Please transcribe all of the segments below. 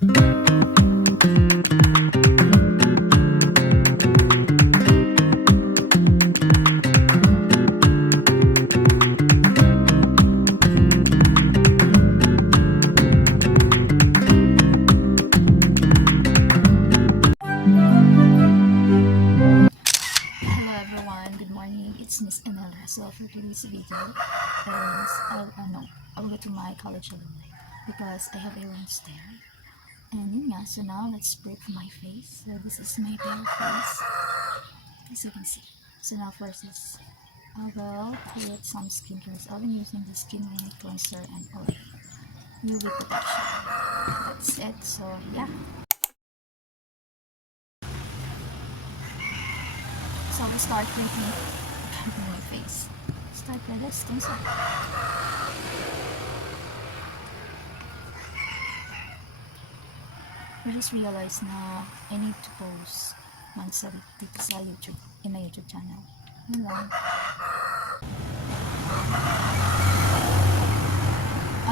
It's Miss Anela. So for today's video is I'll go to my college alumni because I have errands there. And yun nga, so now let's break my face. So this is my bare face, as you can see. So now first is I will put some skincare. So I've been using the Skin Link cleanser and oil UV protection. That's it. So yeah. So we'll start with my face. Start with this cleanser. I just realized na I need to post once a week dito sa YouTube, in my YouTube channel. Yun lang.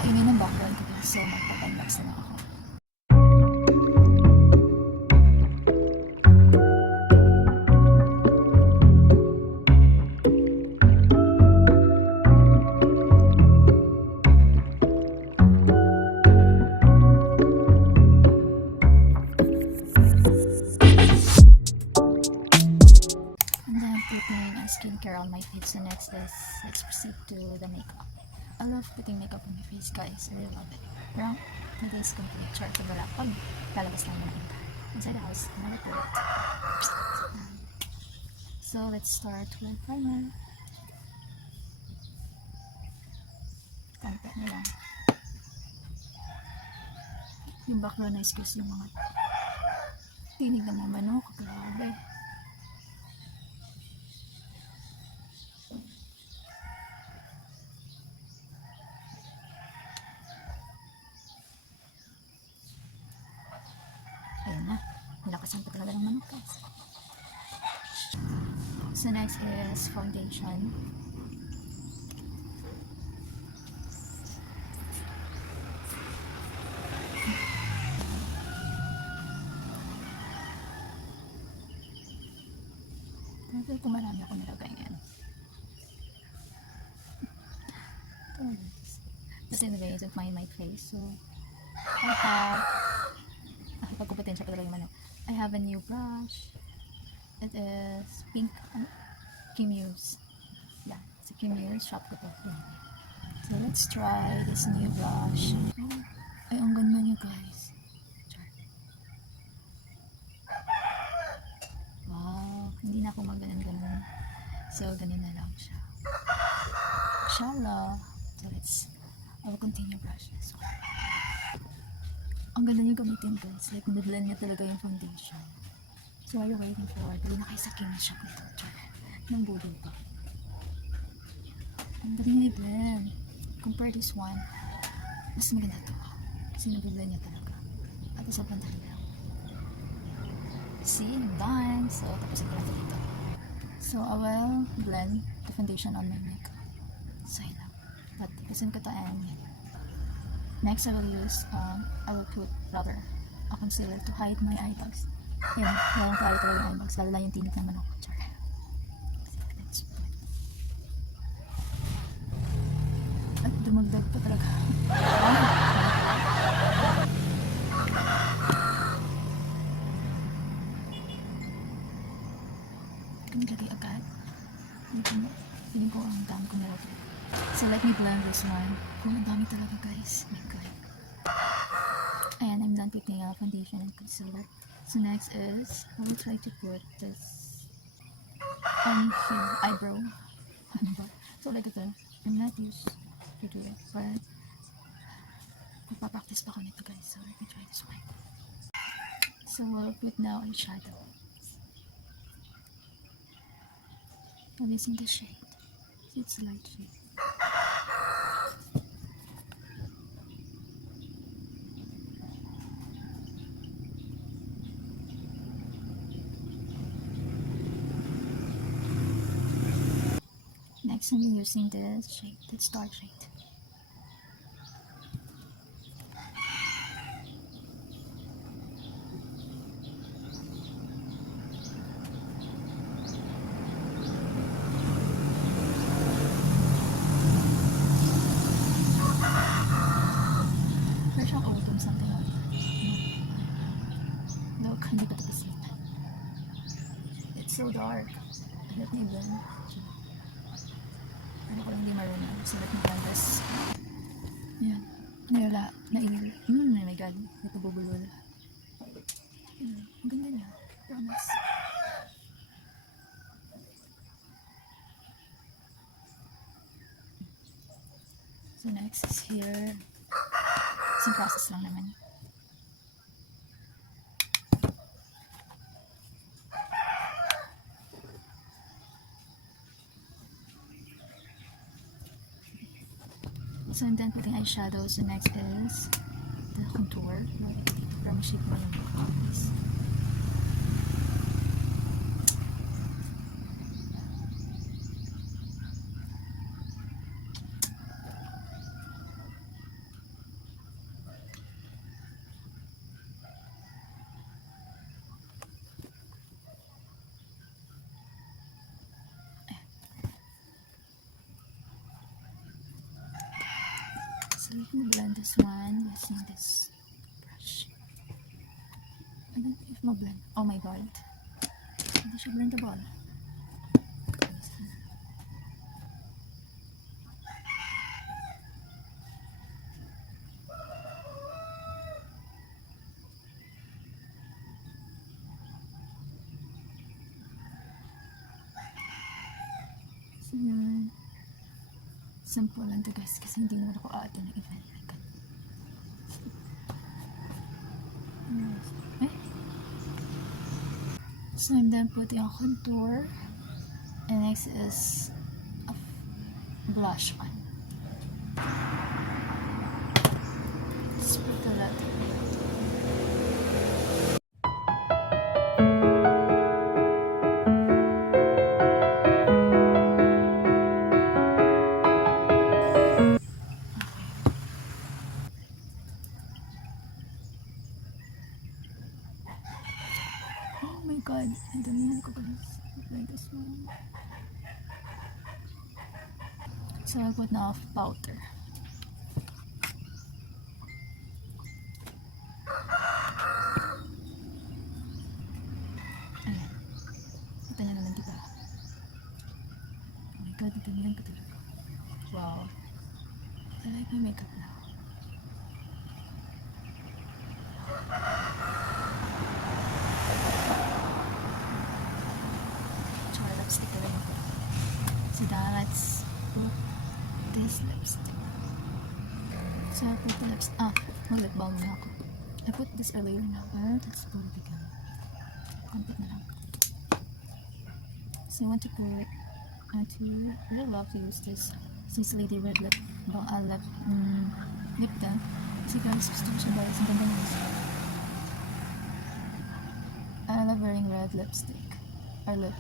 Ingay ng background ko din, so magpapanlax na ako. Skincare on my face. So next is let's proceed to the makeup. I love putting makeup on my face, guys. I really love it. Pero nag-face complete chart ko wala pag lalabas lang naman inside the house. I never put it. So let's start with primer. Kampet na lang. Yung background na excuse yung mga tinig ng mga manok. Grabe. Nakasan pa talaga ng manok, guys. So next is foundation. Natin kung marami ako nilagay yan. Kasi nilagay isn't my face. So I have pagkumpetensya pa talaga yung manok. I have a new brush. It is pink Kimuse. Yeah, it's a Kimuse. Shop ko to. So let's try this new brush. Ay, ang ganda niya, guys. Wow, hindi na ako maganon-ganon. So ganun na lang siya. Inshallah. So I will continue brush this one. Ang ganda niya gamitin, guys. Like, nag-blend niya talaga yung foundation. So, are you waiting for? Dali na kayo sa king shop ito. Nang budol pa. Ang dali niya i-blend. Compare this one. Mas maganda ito. Kasi nag-blend niya talaga. At sa pantali lang. See? I'm done. So, tapos ang natin dito. So, I will blend the foundation on my makeup. So, yun lang. But, tapusin ko ito and next, I will put rather a concealer to hide my eye bags. Yan, walang kahit talaga yung eye bags, lalo lang yung tinik ng manok. Char. Let's put. At dumagdag pa talaga. Kung lagay agad, feeling ko ang dami ko nilagay. So let me blend this one. Ang dami talaga, guys. Oh my God. And I'm done putting foundation and concealer. So next is I will try to put this on here, eyebrow. So like ito, I'm not used to do it, but magpa-practice pa ko nito, guys. So let me try this one. So I'll put now eyeshadow. I'm using the shade. It's a light shade. Next, I'm using this shade, the dark shade. so dark. Hirap na ilan. Ano ko lang hindi marunong. Salat ng canvas. Ayan. Nayala. Nainil. Oh my god. Ito bubulol. Ayan. Ang ganda niya. Promise. So next is here. Isang process lang naman. So I'm done putting eyeshadow. So next is the contour. From shape mo yung eyes. So we can blend this one using this brush. I don't know if ma-blend. Oh my god. Hindi siya blendable. So yun. Simple lang to guys kasi hindi naman ako aatin ng event like that. Eh? So I'm done putting on contour. And next is a blush on. Let's put a lot. Oh my god, ang damihan ko guys. Like this one. So I'll put now powder. Ayan. Kita nyo naman diba? Oh my god, ang damihan ko talaga. Wow. I like my makeup now. Lipstick na rin ako. So that's put this lipstick. So I put the lipstick. Mag-lip balm na ako. I put this earlier na. But let's put it again. Konti na lang. So I want to put, I really love to use this Since Lady Red lip tint. Kasi guys, gusto ko siya guys. Ang ganda niya. I love wearing red lipstick. Or lip.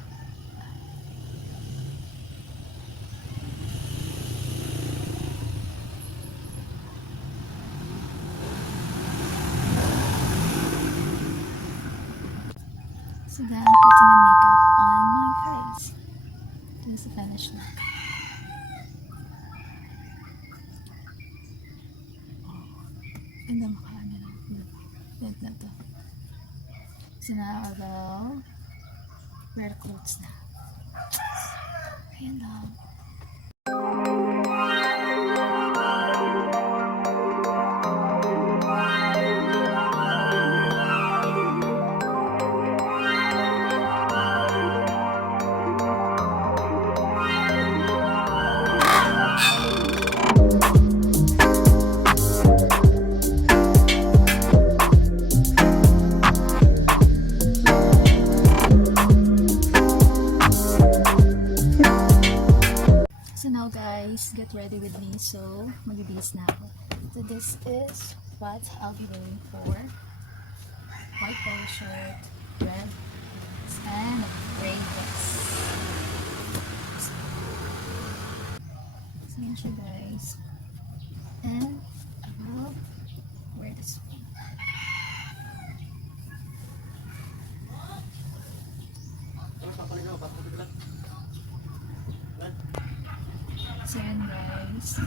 So then, putting the makeup on my face. This is the finished look. Ganda makaano lang. Red na to. So now I will wear clothes na. Ayan lang. So now guys, get ready with me. So, magbibihis na ako. So this is what I'll be wearing for white polo shirt, red pants, and a gray dress. So yan siya guys. And I will wear this one. So yan guys.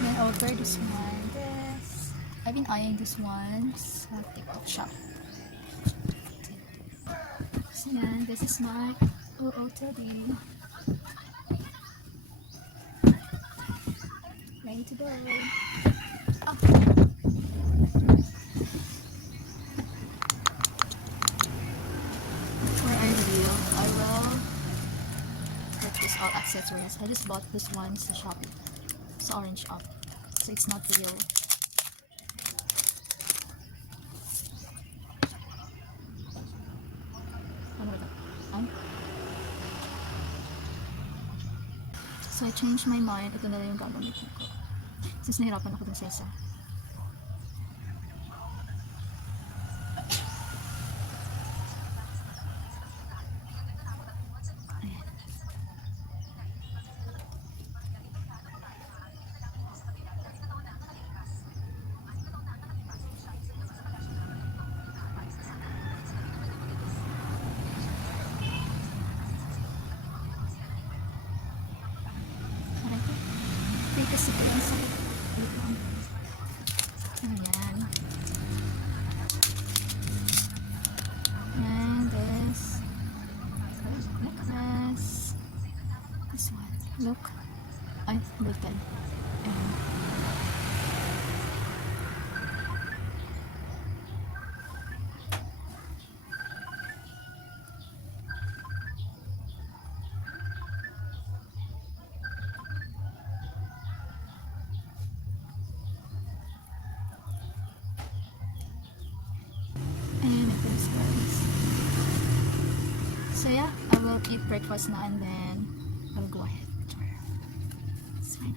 Then I'll wear this one. Then I've been eyeing this one sa TikTok shop. So yan, this is my OOTD. Ready to go. Oh. For our video, I will purchase all accessories. I just bought this one sa Shopee. Sa Orange Up. So it's not real. Ano ba ito? So I changed my mind. Ito na lang yung gagamitin ko. Since nahirapan ako dun sa isa. Ayan. Aray ko. Wait, kasi ito yung sakit. Wait lang. Ayan. And this necklace. This one. Look. Ay, little. Ayan. And ito is guys. So yeah, I will eat breakfast now and then I'll go ahead. It's fine.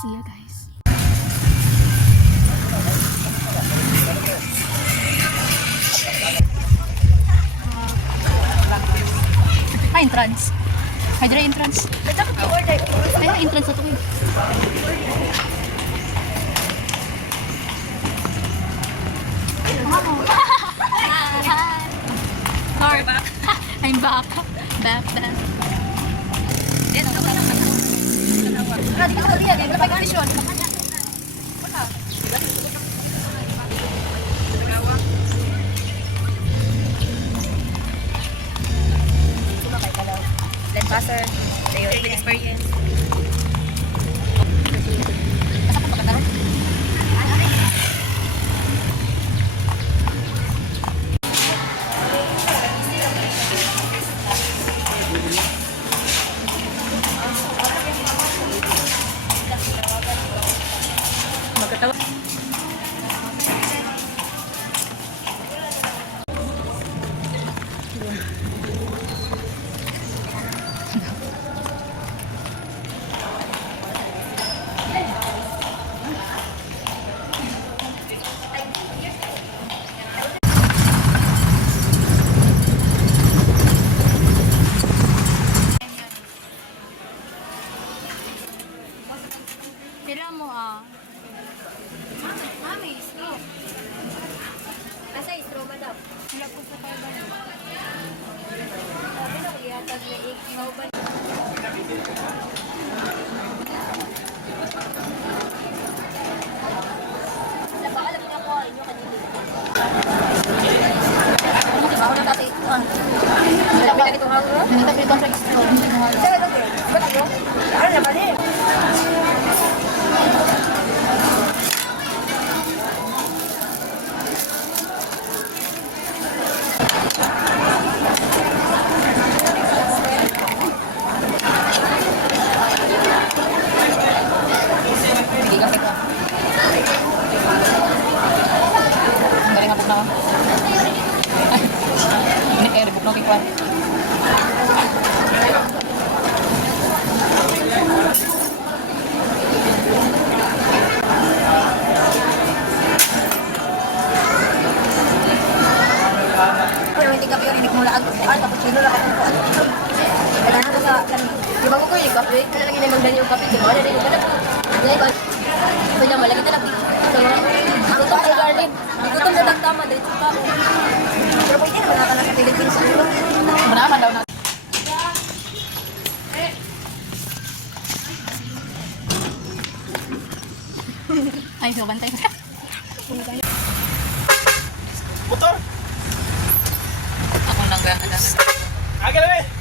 See you guys. Entrance. Hydra entrance. Kaya entrance na ito eh. Hi. Back. I'm back. Back. Then passer, your experience. Magkatawa. Pila mo ah. Mami, straw. Asa straw ba daw? Wala po sa kaya ba? Sabi na, iyatag na ikaw ba? Alam niya ko, inyo kanili. Ano ba? Wala kasi. Sabi na itong hangro? Nagtapit ito sa explore. Saan ito, girl? Ba't ako? Ano naman eh? Hindi kasi ko. Ang galing ako na. Ini kayak ribut nopi kuat. Pero hindi ka yun, mula ang kukuan, tapos sino lang ako kukuan. Kaya na sa, di ba ko ko yung kape? Kaya lagi na magdani yung kape, di ba? Ano na yung kape? Hindi ko. Pwede mo, lagi na lang. So, gutom si Garlin. Gutom sa tagtama, dahil sa pa. Pero pwede naman naka sa Philippines. Manaman daw na. Ay, so bantay ka. Motor! Ako lang gano'n. Agad na eh!